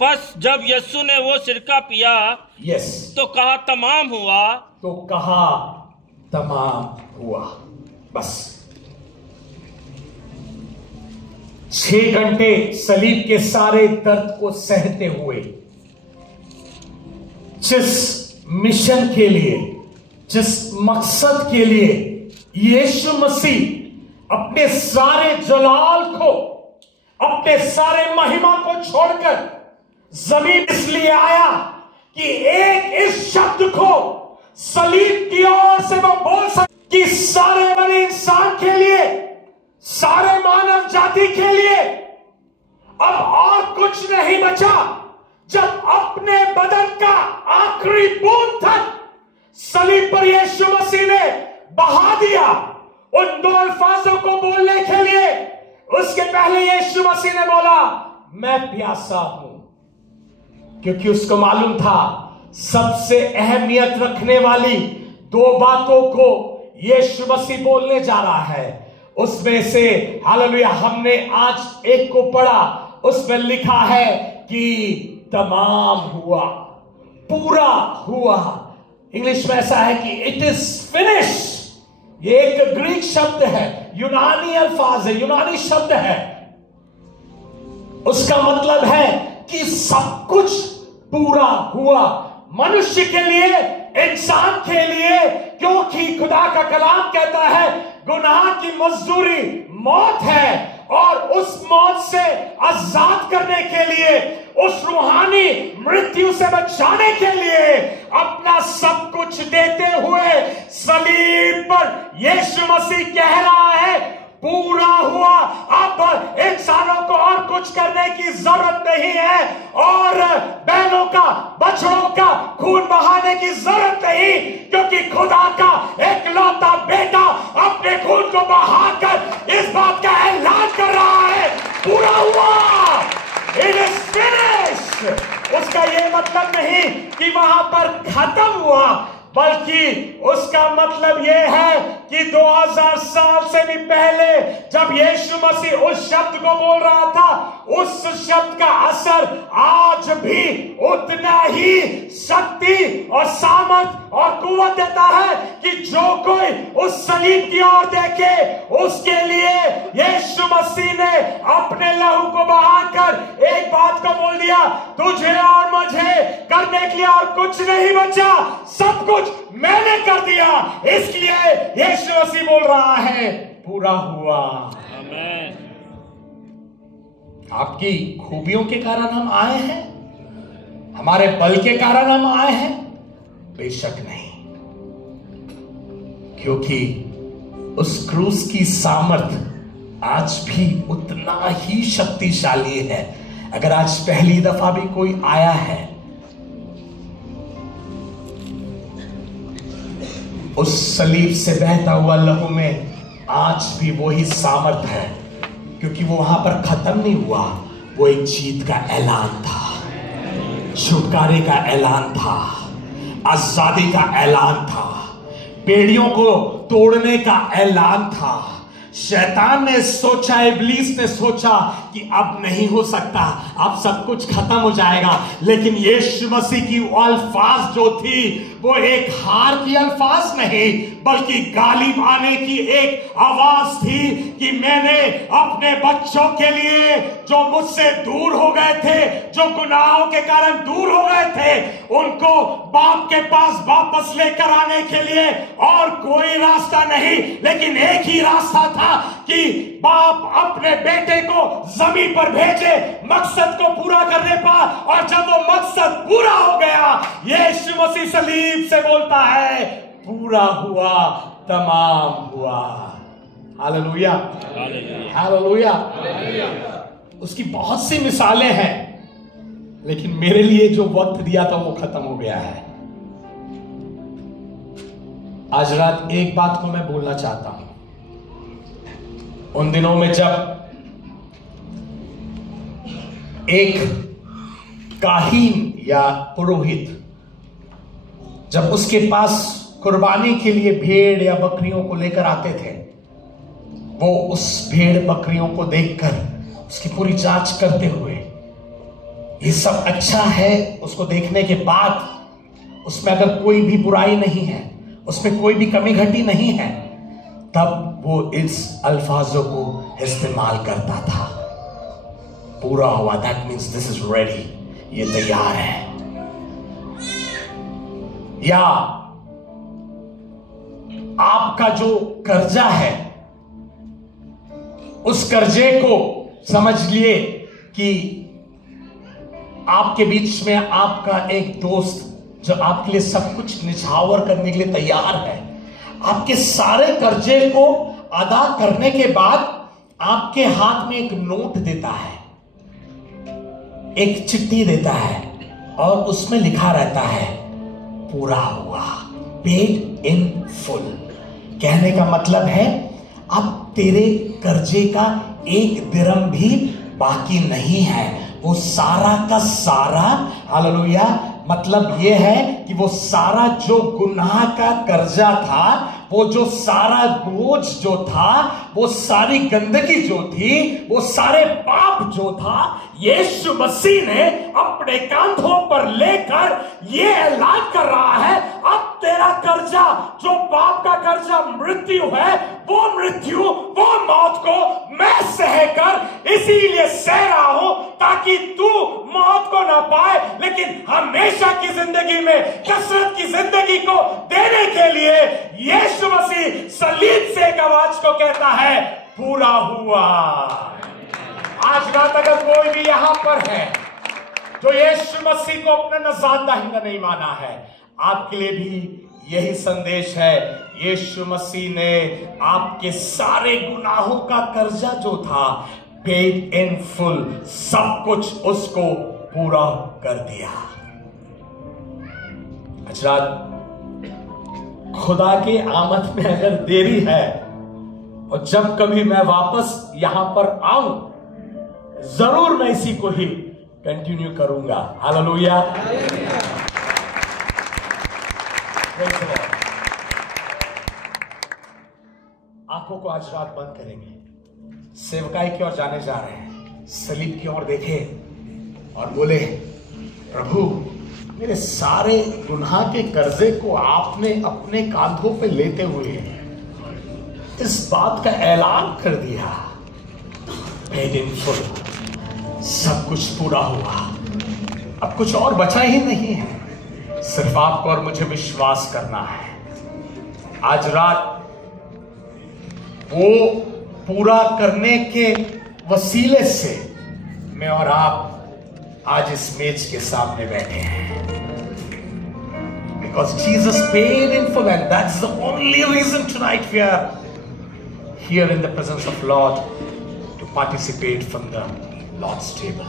पस जब यीशु ने वो सिरका पिया, यस, तो कहा तमाम हुआ। तो कहा तमाम हुआ। बस 6 घंटे सलीब के सारे दर्द को सहते हुए, जिस मिशन के लिए, जिस मकसद के लिए यीशु मसीह अपने सारे जलाल को, अपने सारे महिमा को छोड़कर जमीन इसलिए आया कि एक इस शब्द को सलीब की ओर से वो बोल सके कि सारे बने इंसान के लिए, सारे मानव जाति के लिए अब और कुछ नहीं बचा। जब अपने बदन का आखिरी बूंद तक सलीब पर यीशु मसीह ने बहा दिया, उन 2 अल्फाजों को बोलने के लिए उसके पहले यीशु मसीह ने बोला, मैं प्यासा हूं। क्योंकि उसको मालूम था सबसे अहमियत रखने वाली 2 बातों को यीशु मसीह बोलने जा रहा है। उसमें से हालेलुया हमने आज एक को पढ़ा, उसमें लिखा है कि तमाम हुआ, पूरा हुआ। इंग्लिश में ऐसा है कि इट इज फिनिश। ये एक ग्रीक शब्द है, यूनानी अल्फाज है, यूनानी शब्द है। उसका मतलब है कि सब कुछ पूरा हुआ मनुष्य के लिए, इंसान के लिए। क्योंकि खुदा का कलाम कहता है गुनाह की मजदूरी मौत है, और उस मौत से आजाद करने के लिए, उस रूहानी मृत्यु से बचाने के लिए अपना सब कुछ देते हुए सलीब पर यीशु मसीह कह रहा है पूरा हुआ। अब इंसानों को और कुछ करने की जरूरत नहीं है, और बैलों का, बछड़ों का खून बहाने की जरूरत नहीं, क्योंकि खुदा का एकलौता बेटा अपने खून को बहाकर इस बात का ऐलान कर रहा है पूरा हुआ, इट इज फिनिश्ड। उसका ये मतलब नहीं कि वहां पर खत्म हुआ, बल्कि उसका मतलब यह है कि 2000 साल से भी पहले जब यीशु मसीह उस शब्द को बोल रहा था, उस शब्द का असर आज भी उतना ही शक्ति और सामर्थ और कुव्वत देता है कि जो कोई उस सलीब की ओर देखे, उसके लिए यीशु मसीह ने अपने लहू को बहाकर एक बात को बोल दिया, तुझे और मुझे करने के लिए और कुछ नहीं बचा, सब कुछ मैंने कर दिया। इसलिए यीशु मसीह बोल रहा है पूरा हुआ। आमीन। आपकी खूबियों के कारण हम आए हैं, हमारे बल के कारण हम आए हैं? बेशक नहीं, क्योंकि उस क्रूस की सामर्थ आज भी उतना ही शक्तिशाली है। अगर आज पहली दफा भी कोई आया है, उस सलीब से बहता हुआ लहू में आज भी वही सामर्थ है, क्योंकि वो वहां पर खत्म नहीं हुआ। वो एक जीत का ऐलान था, छुटकारे का ऐलान था, आजादी का ऐलान था, बेड़ियों को तोड़ने का ऐलान था। शैतान ने सोचा, इब्लीस ने सोचा कि अब नहीं हो सकता, अब सब कुछ खत्म हो जाएगा, लेकिन यीशु मसीह की अल्फाज जो थी वो एक हार की अल्फाज नहीं, बल्कि गालिब आने की एक आवाज थी कि मैंने अपने बच्चों के लिए जो मुझसे दूर हो गए थे, जो गुनाहों के कारण दूर हो गए थे, उनको बाप के पास वापस लेकर आने के लिए और कोई रास्ता नहीं, लेकिन एक ही रास्ता था कि बाप अपने बेटे को जमीन पर भेजे मकसद को पूरा करने पर। और जब वो मकसद पूरा हो गया, यीशु मसीह सलीब से बोलता है पूरा हुआ, तमाम हुआ। Hallelujah, hallelujah. उसकी बहुत सी मिसालें हैं, लेकिन मेरे लिए जो वक्त दिया था वो खत्म हो गया है। आज रात एक बात को मैं बोलना चाहता हूं। उन दिनों में जब एक काहीन या पुरोहित जब उसके पास कुर्बानी के लिए भेड़ या बकरियों को लेकर आते थे, वो उस भेड़ बकरियों को देखकर उसकी पूरी जांच करते हुए ये सब अच्छा है उसको देखने के बाद उसमें अगर कोई भी बुराई नहीं है, उसमें कोई भी कमी घटी नहीं है, तब वो इस अल्फाजों को इस्तेमाल करता था, पूरा हुआ, that means this is ready, ये तैयार है। या आपका जो कर्जा है उस कर्जे को समझ लिए कि आपके बीच में आपका एक दोस्त जो आपके लिए सब कुछ निछावर करने के लिए तैयार है, आपके सारे कर्जे को अदा करने के बाद आपके हाथ में एक नोट देता है, एक चिट्ठी देता है और उसमें लिखा रहता है पूरा हुआ, पेड इन फुल। कहने का मतलब है अब तेरे कर्जे का एक दिरहम भी बाकी नहीं है, वो सारा का सारा, हालेलुया, मतलब ये है कि वो सारा जो गुनाह का कर्जा था, वो जो सारा बोझ जो था, वो सारी गंदगी जो थी, वो सारे पाप जो था, यीशु मसीह ने अपने कांधों पर लेकर ये ऐलान कर रहा है अब तेरा कर्जा, जो पाप का कर्जा मृत्यु है, वो मृत्यु, वो मौत को मैं सहकर इसीलिए सह रहा हूं ताकि तू मौत को ना पाए, लेकिन हमेशा की जिंदगी में कसरत की जिंदगी को देने के लिए यीशु मसीह सलीब से एक आवाज को कहता है पूरा हुआ। आज रात अगर कोई भी यहां पर है जो यीशु मसीह को अपना नजात दहिंदा नहीं माना है, आपके लिए भी यही संदेश है। यीशु मसीह ने आपके सारे गुनाहों का कर्जा जो था, पेड इन फुल, सब कुछ उसको पूरा कर दिया। आज रात खुदा की आमद में अगर देरी है और जब कभी मैं वापस यहां पर आऊं, जरूर मैं इसी को ही कंटिन्यू करूंगा। हालेलुया। आंखों को आज रात बंद करेंगे, सेवकाई की ओर जाने जा रहे हैं, सलीब की ओर देखे और बोले प्रभु मेरे सारे गुनाह के कर्जे को आपने अपने कांधों पे लेते हुए इस बात का ऐलान कर दिया, पेड इन फुल, सब कुछ पूरा हुआ, अब कुछ और बचा ही नहीं है, सिर्फ आपको और मुझे विश्वास करना है। आज रात वो पूरा करने के वसीले से मैं और आप आज इस मेज के सामने बैठे हैं, because Jesus paid in full, and that's the only reason tonight we are here in the presence of Lord to participate from the Lord's table.